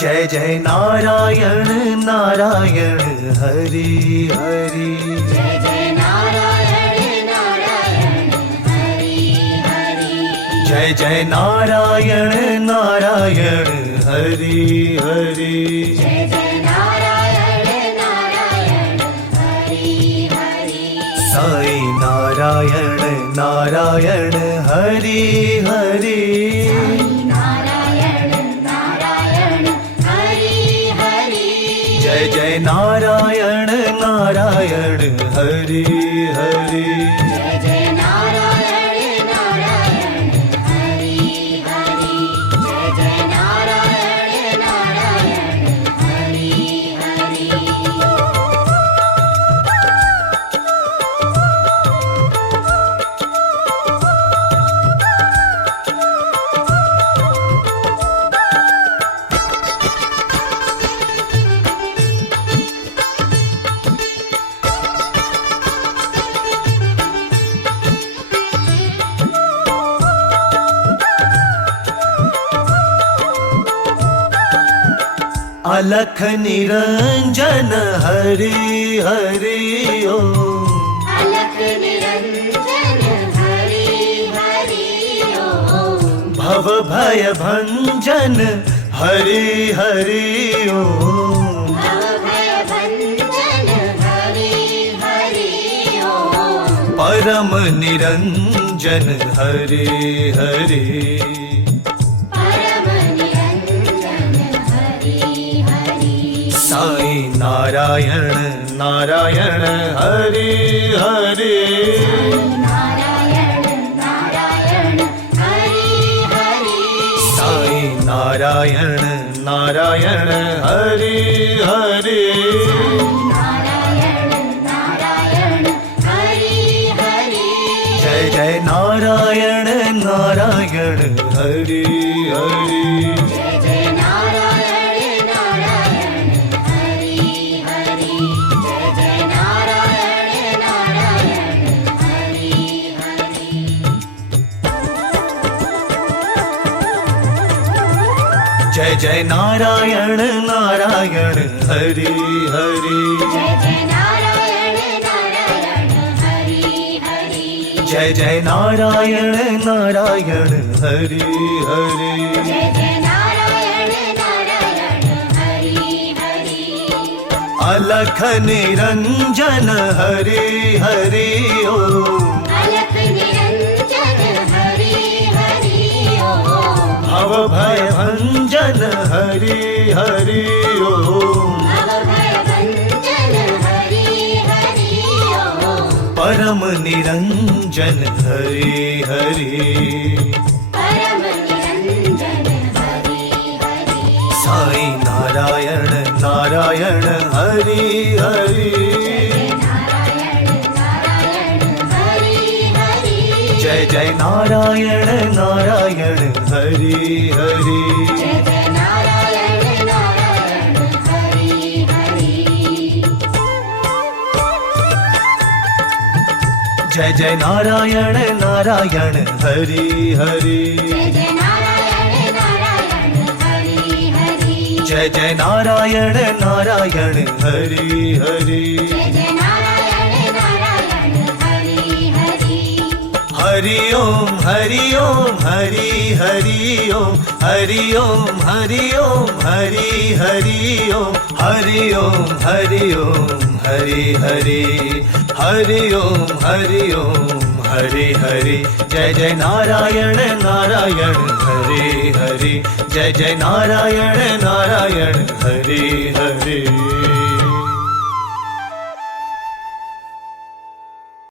जय जय नारायण नारायण हरि हरि। जय जय नारायण नारायण हरि हरि। जय जय नारायण नारायण हरि हरि। जय जय नारायण नारायण हरि हरि। साई नारायण नारायण हरि हरि। नारायण नारायण हरि हरि। जय जय नारायण नारायण हरि हरि। जय जय नारायण नारायण हरि हरि। जय जय नारायण नारायण हरि हरि। अलख निरंजन हरि हरि ओम। अलख निरंजन हरि हरि ओम। भव भय भंजन हरि हरि ओम। भव भय भंजन हरि हरि ओम। परम निरंजन हरि हरि। परम निरंजन हरि हरि। साई नारायण नारायण हरि हरि। नारायण नारायण हरि हरि। साई नारायण नारायण हरि हरि। नारायण नारायण हरि हरि। जय जय नारायण नारायण हरि हरि। जय जय नारायण नारायण हरि हरि। जय जय नारायण नारायण हरि हरि। जय जय नारायण नारायण हरि हरि। जय जय नारायण नारायण हरि हरि। जय जय नारायण नारायण हरि हरि। जय जय नारायण नारायण हरि हरि। अलख निरंजन हरि हरि ओम। अलख निरंजन हरि हरि ओम। भव भय भंजन हरि हरि ओम। भव भय भंजन हरि हरि ओम। परम निरंजन हरि हरि। परम निरंजन हरि हरि। साई नारायण नारायण हरि हरि। नारायण नारायण हरि हरि। जय जय नारायण नारायण हरि हरि। जय जय नारायण नारायण हरि हरि। जय जय नारायण नारायण हरि हरि। जय जय नारायण नारायण हरि हरि। जय जय नारायण नारायण हरि हरि। जय जय नारायण नारायण हरि हरि। हरि ओम हरि ओम हरि हरि ओम। हरि ओम हरि ओम हरि हरि ओम। हरि ओम हरि ओम हरि हरि। हरि ओम हरि ओम हरि हरि। जय जय नारायण नारायण हरि हरि। जय जय नारायण नारायण हरि हरि।